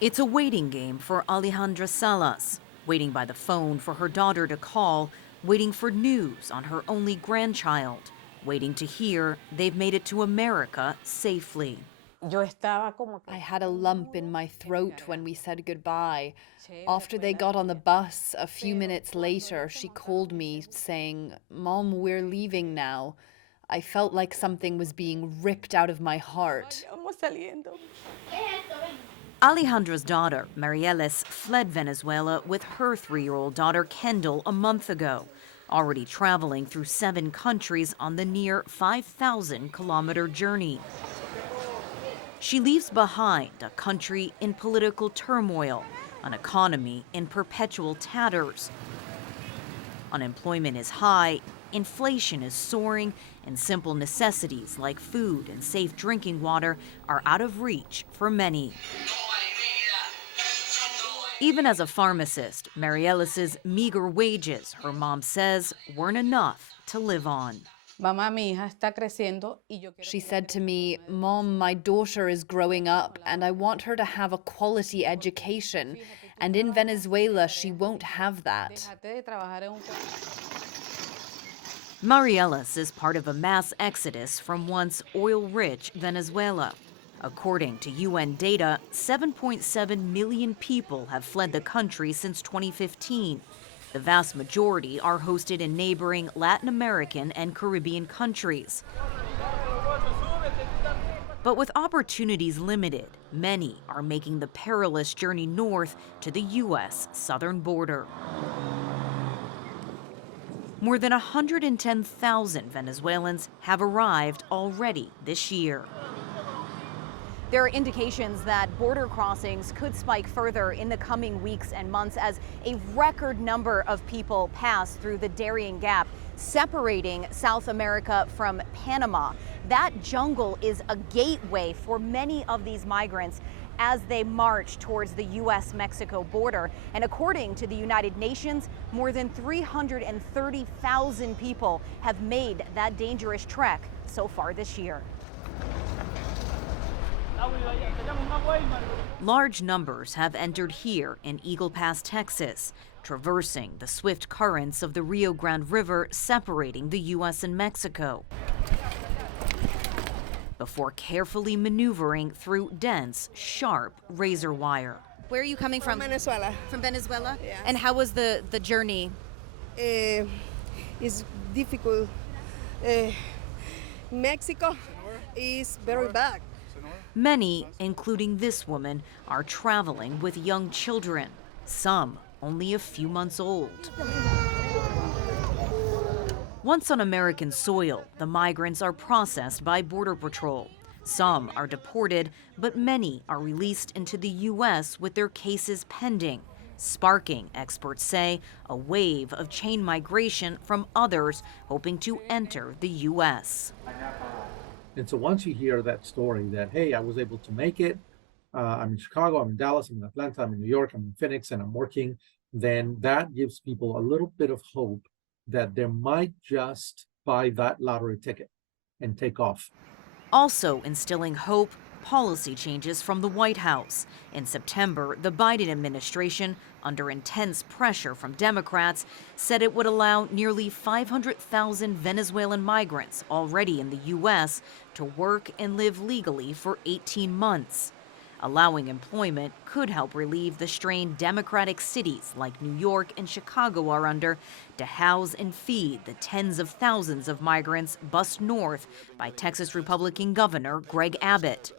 It's a waiting game for Alejandra Salas, waiting by the phone for her daughter to call, waiting for news on her only grandchild, waiting to hear they've made it to America safely. I had a lump in my throat when we said goodbye. After they got on the bus, a few minutes later, she called me saying, "Mom, we're leaving now." I felt like something was being ripped out of my heart. Alejandra's daughter, Marielis, fled Venezuela with her 3-year-old daughter, Kendall, a month ago, already traveling through 7 countries on the near 5,000-kilometer journey. She leaves behind a country in political turmoil, an economy in perpetual tatters. Unemployment is high, inflation is soaring, and simple necessities like food and safe drinking water are out of reach for many. Even as a pharmacist, Marielis's meager wages, her mom says, weren't enough to live on. She said to me, "Mom, my daughter is growing up and I want her to have a quality education. And in Venezuela, she won't have that." Marielis is part of a mass exodus from once oil-rich Venezuela. According to UN data, 7.7 million people have fled the country since 2015. The vast majority are hosted in neighboring Latin American and Caribbean countries. But with opportunities limited, many are making the perilous journey north to the U.S. southern border. More than 110,000 Venezuelans have arrived already this year. There are indications that border crossings could spike further in the coming weeks and months as a record number of people pass through the Darien Gap, separating South America from Panama. That jungle is a gateway for many of these migrants as they march towards the U.S.-Mexico border. And according to the United Nations, more than 330,000 people have made that dangerous trek so far this year. Large numbers have entered here in Eagle Pass, Texas, traversing the swift currents of the Rio Grande River separating the U.S. and Mexico, before carefully maneuvering through dense, sharp razor wire. Where are you coming from? Venezuela. From Venezuela? Yes. And how was the journey? It's difficult. Mexico is very bad. Many, including this woman, are traveling with young children, some only a few months old. Once on American soil, the migrants are processed by Border Patrol. Some are deported, but many are released into the U.S. with their cases pending, sparking, experts say, a wave of chain migration from others hoping to enter the U.S. And so once you hear that story that, hey, I was able to make it, I'm in Chicago, I'm in Dallas, I'm in Atlanta, I'm in New York, I'm in Phoenix, and I'm working, then that gives people a little bit of hope that they might just buy that lottery ticket and take off. Also instilling hope, policy changes from the White House. In September, the Biden administration, under intense pressure from Democrats, said it would allow nearly 500,000 Venezuelan migrants already in the U.S. to work and live legally for 18 months. Allowing employment could help relieve the strain Democratic cities like New York and Chicago are under to house and feed the tens of thousands of migrants bussed north by Texas Republican Governor Greg Abbott.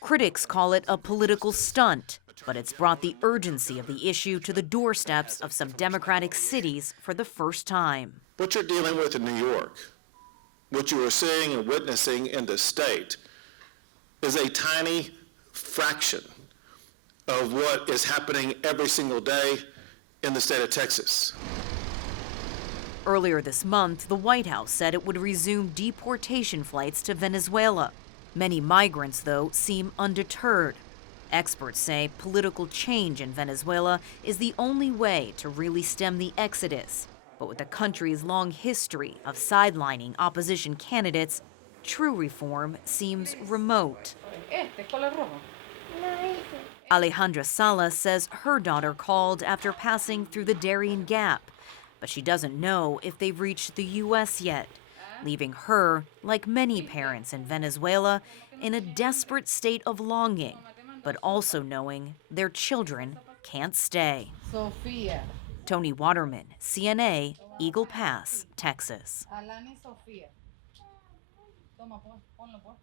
Critics call it a political stunt, but it's brought the urgency of the issue to the doorsteps of some Democratic cities for the first time. What you're dealing with in New York, what you are seeing and witnessing in the state, is a tiny fraction of what is happening every single day in the state of Texas. Earlier this month, the White House said it would resume deportation flights to Venezuela. Many migrants, though, seem undeterred. Experts say political change in Venezuela is the only way to really stem the exodus. But with the country's long history of sidelining opposition candidates, true reform seems remote. Alejandra Salas says her daughter called after passing through the Darien Gap, but she doesn't know if they've reached the U.S. yet, leaving her, like many parents in Venezuela, in a desperate state of longing, but also knowing their children can't stay. Sophia. Toni Waterman, CNA, Eagle Pass, Texas. Alani Sophia. Toma, ponlo,